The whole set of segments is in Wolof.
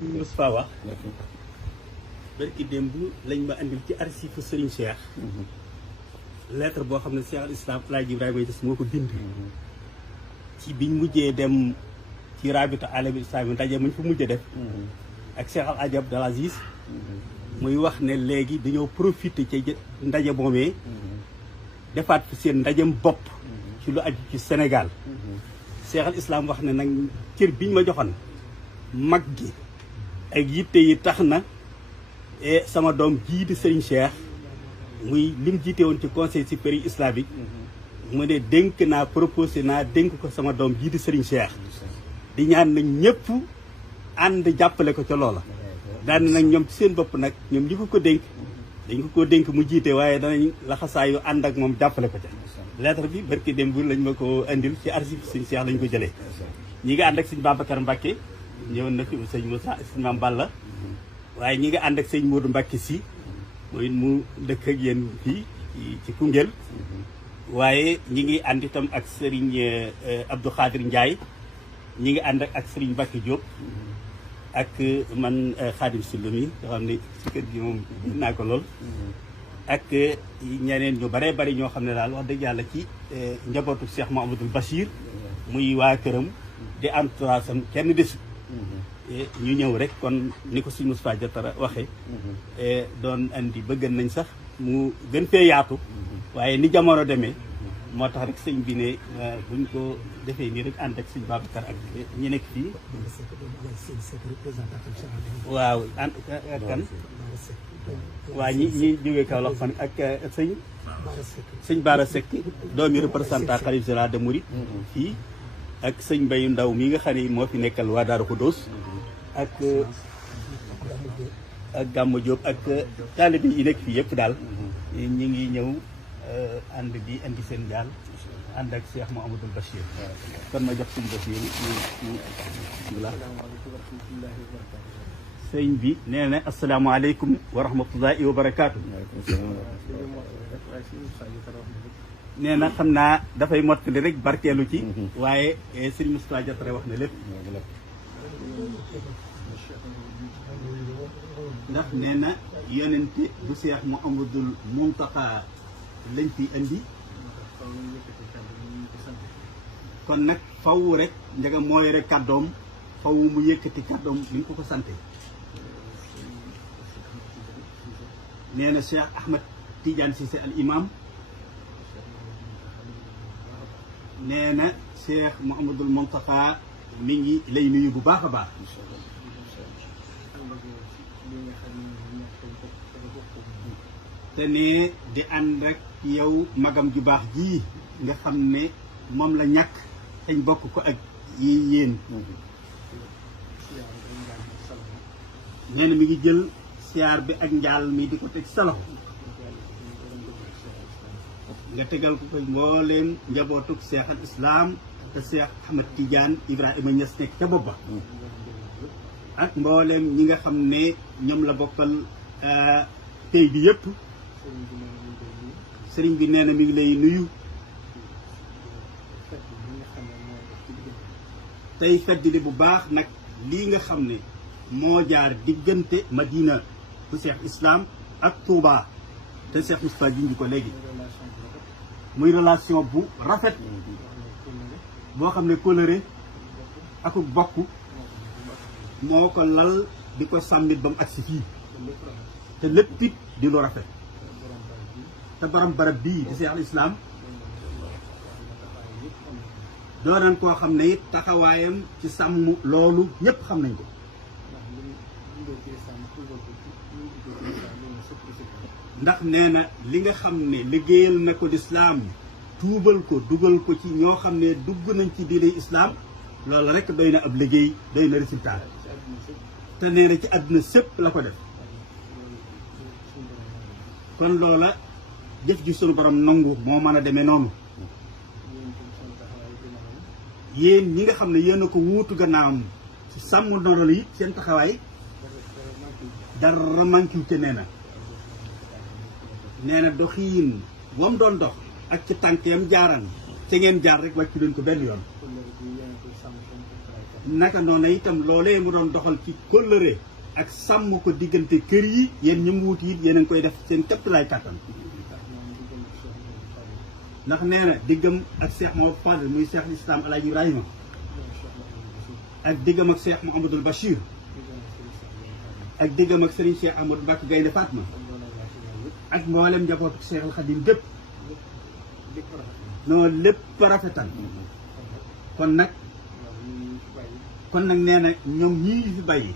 Moustapha wax barki démb lañ ma andil ci archive Serigne Cheikh lettre boo xam ne Cheikh al Islam El Hadj Ibrahima Niass moo ko bind ci biñ mujjee dem ci rabita alamin islami ndaje muñ fa mujjee def ak Cheikh Al Hadj Abdou Aziz muy wax ne léegi dañoo profité ci ndaje moomee defaat fi seen ndajem bopp ci lu aju ci Sénégal Cheikh al Islam wax ne nag cër biñ ma joxoon mag gi ak yitte yi tax na sama doom jii di Serigne Cheikh muy lim jiite woon ci conseil supérieur islamique mu ne dénk naa proposé naa dénk ko sama doom jii di Serigne Cheikh di ñaan nañ ñëpp ànd jàppale ko ca loola daan nag ñoom ci seen bopp nag ñoom ñi ko dénk dañ ko dénk mu jiite waaye danañ laxasaayu ànd ak moom jàppale ko ca lettre bi barki démb lañ ma ko andil ci archive Serigne Cheikh lañ ko jëlee ñi nga ànd ak Serigne Babacar Mbacké ñëwoon na fi sëñ Moussa sëñ Mame Balla waaye ñi nga ànd ak sëñ Modou Mbacké si mooy mu dëkk ak yéen fii ci Koungheul waaye ñi ngi ànd itam ak Serigne Abdou Khadir Ndiaye ñi ngi ànd ak Serigne Mbacké Diop ak man Khadim Silumi nga xam ne ci kër gi moom naa ko lool ak ñeneen ñu baree bari ñoo xam ne daal wax dëgg yàlla ci njabootu Cheikh Mouhamadoul Bachir muy waa këram di entourage am kenn desu ñu ñëw rek kon ni ko suñu Moustapha Diatara waxee doon andi bëgg nañ sax mu gën fee yaatu waaye ni jamono demee moo tax rek sëñ bi ne buñ ko defee nii rek ànd ak sëñ Babacar ak ñi nekk fii waaw ànd ak kan waa ñi jógee Kaolack fan ak sëñ Bara Seck doomi représentant khalife général des mourides fii ak sëñ Mbaye Ndaw mi nga xam ne moo fi nekkal waa Daaru Xudoos ak Gàmmu Jóob ak taalibe yi nekk fii yëpp daal ñi ngi ñëw ànd di indi seen gaal ànd ak Cheikh Mouhamadoul Bachir kon ma jox suñu Bachir sëñ bi nee na asalaamaaleykum wa rahmatullahi wa barakaatu. nee na xam naa dafay mottali rek barkeelu ci waaye Serigne Moustapha Diatara wax na lépp ndax nee na yonente bu Cheikh Mouhamadoul Mountakha lañ fi indi kon nag faw rek njaga mooy rek kàddoom faw mu yëkkati kàddoom ni nga ko sante nee na Cheikh Ahmed Tidiane Cissé al imam nee na Cheikh Mouhamadoul Mountakha mi ngi lay nuyu bu baax a baax te ne di ànd ak yow magam ju baax ji nga xam ne moom la ñàkk tañ bokk ko ak yi yéen nee na mi ngi jël siyaar bi ak njaal mi di ko teg sa loxo nga tegal ko koy mbooleem njabootuk Cheikh al Islam te Cheikh Ahmed Tidiane Ibrahima Niass nekk ca bopp ba ak mbooleem ñi nga xam ne ñoom la bokkal tey bi yëpp sëriñ bi nee na mi ngi lay nuyu tey feddali bu baax nag lii nga xam ne moo jaar diggante Madina bu Cheikh Islam ak Touba te Cheikh Moustapha junj ko léegi muy relation bu rafet boo xam ne kóllëre ak bokk moo ko lal di ko sàmmit ba mu agsi fii te lépp it di lu rafet te borom barab bii di Cheikh al Islam doonan koo xam ne it taxawaayam ci sàmm loolu ñépp xam nañ ko ndax nee na li nga xam ne liggéeyal na ko lislaam tuubal ko dugal ko ci ñoo xam ne dugg nañ ci diine islaam loolu rek doy na ab liggéey doy na résultat te nee na ci àdduna sépp la ko def kon loola jëf ji sunu borom nangu moo mën a demee noonu yéen ñi nga xam ne yéen a ko wuutu gannaawam ci sàmm noonu yi seen taxawaay dara mankiw ca nee na doxiin moom doon dox ak ci tànk yam jaaran ca ngeen jaar rek wàccu leen ko benn yoon naka noonu itam loolee mu doon doxal ci kóllëre ak sàmm ko diggante kër yi yéen ñu mu wut it yéen a ngi koy def seen képpalaay kàttan ndax nee na diggam ak Cheikh Mouhamadou Fadel muy Cheikh l'Islam El Hadj Ibrahima ak diggam ak Cheikh Mouhamadoul Bachir ak diggam ak Serigne Cheikh Amadou Mbacke Gaynde Fatma ak mboolem njabootu Cheikh al Khadim gépp noonu lépp rafetal kon nag nee na ñoom ñii fi bàyyi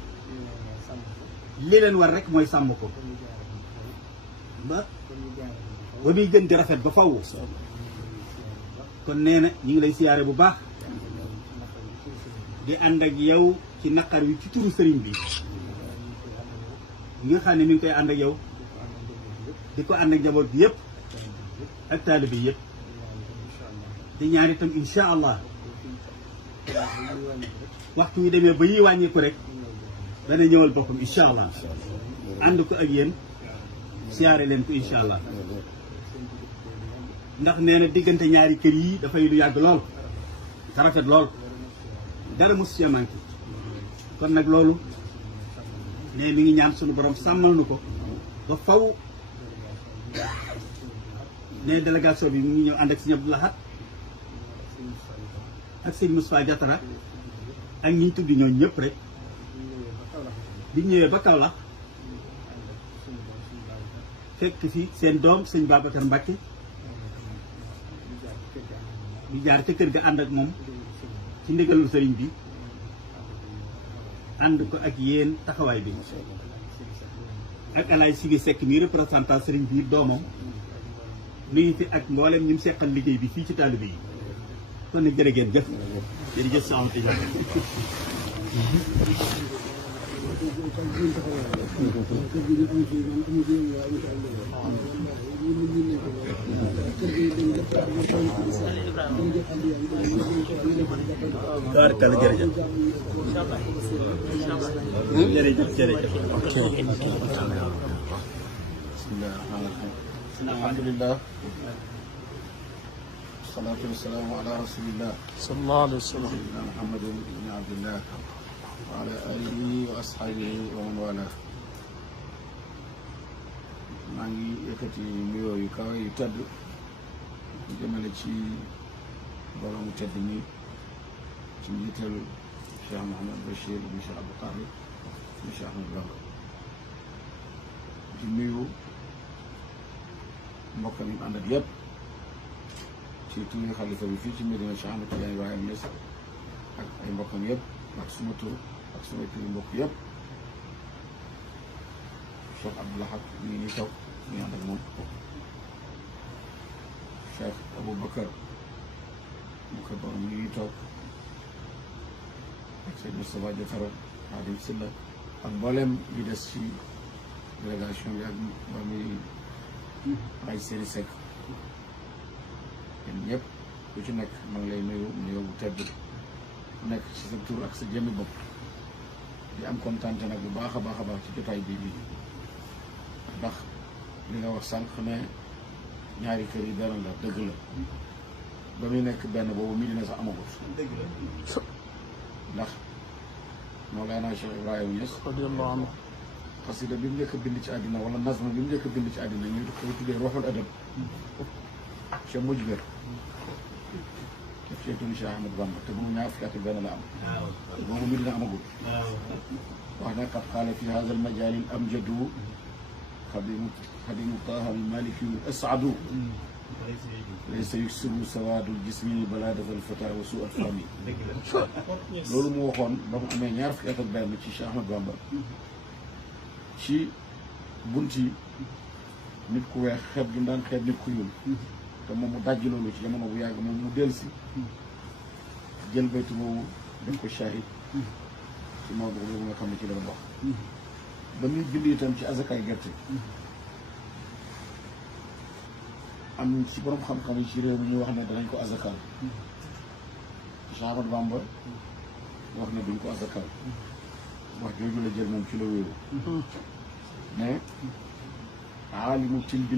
li leen war rek mooy sàmm ko ba muy gën di rafet ba faw kon nee na ñu ngi lay siyaare bu baax di ànd ak yow ci naqar wi ci turu sëriñ bi ñi nga xam ne mi ngi koy ànd ak yow di ko ànd ak njaboot bi yëpp ak taalibe bi yëpp di ñaan itam insha allah waxtu wi demee ba yi wàññiku rek dana ñëwal boppam insha allah ànd ko ak yéen siyaare leen ko insha allah ndax nee na diggante ñaari kër yi dafay lu yàgg lool te rafet lool dara mos ci manqué kon nag loolu ne mi ngi ñaan sunu borom sàmmal nu ko ba faw ne délégation bi mu ngi ñëw ànd ak Sëñ Abdou Lahad ak Sëñ Moustapha Diatara ak ñi ñu tudd ñooñu ñëpp rek bi ñëwee ba Kaolack fekk fi seen doom Sëñ Babacar Mbacke di jaar ca kër ga ànd ak moom ci ndigalul sëriñ bi ànd ko ak yéen taxawaay bi ak alaay Sigi Seck mi représentant sëriñ bi doomam mi ngi fi ak mboolem ñu mu seqal liggéey bi fii ci taalibe yi kon nag jërë ngeen jëf jërëjëf sant barkala jërëjëf alhamdulillah salaatu wasalaamu ala rasulillah sallallahu alayhi wa sallam sayyidina muhammadin ibn abdillah wa ala alihi wa ashabihi wa man wala maa ngi yëkkati nuyoo yu kaw yu tedd jëmale ci boroomu tedd mi ci njiital Cheikh Mouhamed Bachir ibn Cheikh Abdou Qadir ibn Cheikh Ahmed Bamba di nuyu mbokkam yi ànd ak yëpp ci turi xalifa bi fii ci Medina Cheikh Ahmed Tidiane Ibrahima Niass ak ay mbokkam yëpp ak suma tur ak suma turi mbokk yëpp Cheikh Abdou Lahad mi ngi nii toog ñu ànd ak moom Cheikh Aboubacar mu ko borom mi ngi toog ak Cheikh Moustapha Diatara Khadim Silla ak mboolem yu des ci délégation bi ak ba muy ay Seri Seck yéen ñëpp ku ci nekk ma ngi lay nuyu nuyoo bu tedd ku nekk ci sa tur ak sa jëmmi bopp di am kontaan nag bu baax a baax a baax ci jotaay bii nii ndax li nga wax sànq ne ñaari kër yi benn la dëgg la ba muy nekk benn boobu mi dina sax amagut dëgg la ndax Mawlana Cheikh Ibrahima Niass radiyallahu anhu xasida bi mu njëkk a bind ci àddina wala nazma bi mu njëkk a bind ci àddina ñu koy tuddee Ruhul Adab ca Mujbir daf cee tudd Cheikh Ahmed Bamba te bu mu ñaar fukki at benn la am te boobu mi dina amagul wax ne qad qaala fi haadha al majaal al amjadu xadimu Taaha al maliki al as'adu laysa yuksiru sawaadul jismi balaa dafal fata wa suu al fahmi loolu mu waxoon ba mu amee ñaar fukki at ak benn ci Cheikh Ahmed Bamba ci bunti nit ku weex xeet gi daan xeet nit ku ñuul te moom mu dajji loolu ci jamono bu yàgg moom mu dellusi jël baytu boobu def ko shahid ci Maodo boobu nga xam ne ci la wax ba muy bind itam ci azakaay gerte am ci borom xam-xam yi ci réew mi ñu wax ne danañ ko azakaal Cheikh Ahmed Bamba wax ne duñ ko azakaal wax jooju la jël moom ci la wéeru mais aalimu til bi